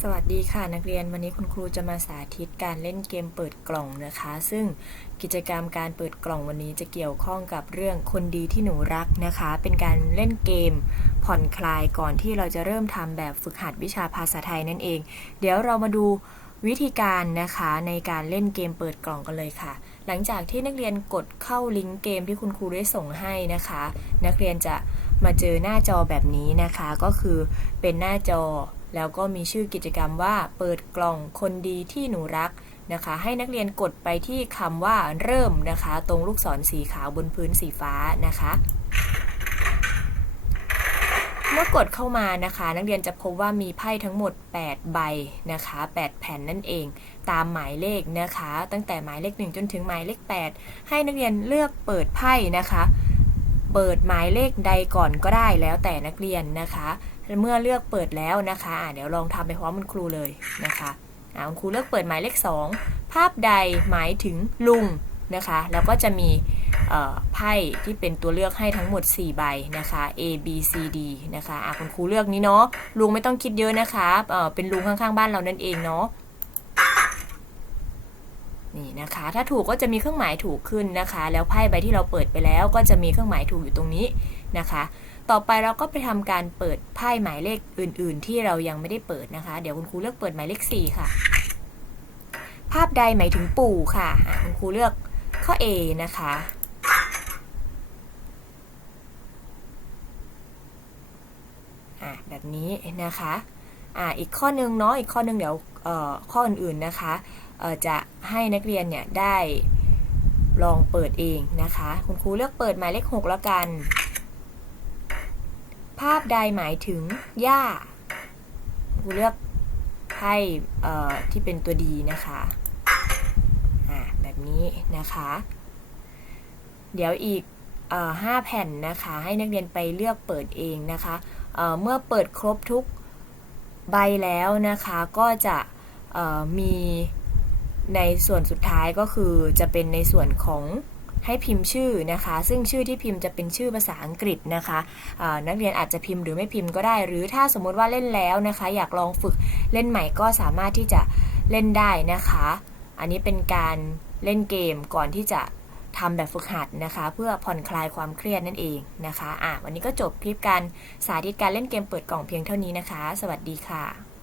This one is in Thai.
สวัสดีค่ะนักเรียนวันนี้คุณครูจะมาสาธิตการเล่นเกมเปิดกล่องนะคะ ซึ่งกิจกรรมการเปิดกล่องวันนี้จะเกี่ยวข้องกับเรื่องคนดีที่หนูรักนะคะ เป็นการเล่นเกมผ่อนคลายก่อนที่เราจะเริ่มทำแบบฝึกหัดวิชาภาษาไทยนั่นเอง เดี๋ยวเรามาดูวิธีการนะคะในการเล่นเกมเปิดกล่องกันเลยค่ะ หลังจากที่นักเรียนกดเข้าลิงก์เกมที่คุณครูได้ส่งให้นะคะ นักเรียนจะมาเจอหน้าจอแบบนี้นะคะ ก็คือเป็นหน้าจอ แล้วก็มีชื่อกิจกรรมว่าเปิดกล่องคนดีที่หนูรักนะคะ ให้นักเรียนกดไปที่คำว่าเริ่มนะคะ ตรงลูกศรสีขาวบนพื้นสีฟ้านะคะเมื่อกดเข้ามานะคะ นักเรียนจะพบว่ามีไพ่ทั้งหมด 8 ใบนะคะ 8 แผ่นนั่นเอง ตามหมายเลขนะคะ ตั้งแต่หมายเลข 1 จนถึงหมายเลข 8 ให้นักเรียนเลือกเปิดไพ่นะคะ เปิดหมายเลขใดก่อนก็ได้แล้วแต่นักเรียนนะคะ เมื่อเลือกเปิดแล้วนะคะะเดี๋ยวลองทำไปพร้อมคุณครูเลยนะคะะคุณครูเลือกเปิดหมายเลข 2 ภาพใดหมายถึงลุงนะคะ แล้วก็จะมีไพ่ที่เป็นตัวเลือกให้ทั้งหมด 4 ใบนะคะ A B C D นะคะะคุณครูเลือกนี้เนาะลุงไม่ต้องคิดเยอะนะคะเเป็นลุงข้างๆบ้านเรานั่นเองเนาะ นี่นะคะ ถ้าถูกก็จะมีเครื่องหมายถูกขึ้นนะคะ แล้วไพ่ใบที่เราเปิดไปแล้ว ก็จะมีเครื่องหมายถูกอยู่ตรงนี้นะคะ ต่อไปเราก็ไปทำการเปิดไพ่หมายเลขอื่น ๆ ที่เรายังไม่ได้เปิดนะคะ เดี๋ยวคุณครูเลือกเปิดหมายเลข 4 ค่ะ ภาพใดหมายถึงปู่ค่ะคุณครูเลือกข้อ A นะคะอะแบบนี้นะคะ อะอีกข้อหนึงเนาะ อีกข้อหนึงเดี๋ยว เอ่อ ข้ออื่นๆนะคะจะให้นักเรียนเนี่ยได้ลองเปิดเองนะคะ คุณครูเลือกเปิดหมายเลข 6 แล้วกัน ภาพใดหมายถึงหญ้าครูเลือกไพ่ที่เป็นตัวดีนะคะแบบนี้นะคะ เดี๋ยวอีกห้าแผ่นนะคะ ให้นักเรียนไปเลือกเปิดเองนะคะเเมื่อเปิดครบทุกใบแล้วนะคะ ก็จะมี ในส่วนสุดท้ายก็คือจะเป็นในส่วนของให้พิมพ์ชื่อนะคะ ซึ่งชื่อที่พิมพ์จะเป็นชื่อภาษาอังกฤษนะคะนักเรียนอาจจะพิมพ์หรือไม่พิมพ์ก็ได้ หรือถ้าสมมติว่าเล่นแล้วนะคะ อยากลองฝึกเล่นใหม่ก็สามารถที่จะเล่นได้นะคะ อันนี้เป็นการเล่นเกมก่อนที่จะทำแบบฝึกหัดนะคะ เพื่อผ่อนคลายความเครียดนั่นเองนะคะอะวันนี้ก็จบคลิปการสาธิตการเล่นเกมเปิดกล่องเพียงเท่านี้นะคะ สวัสดีค่ะ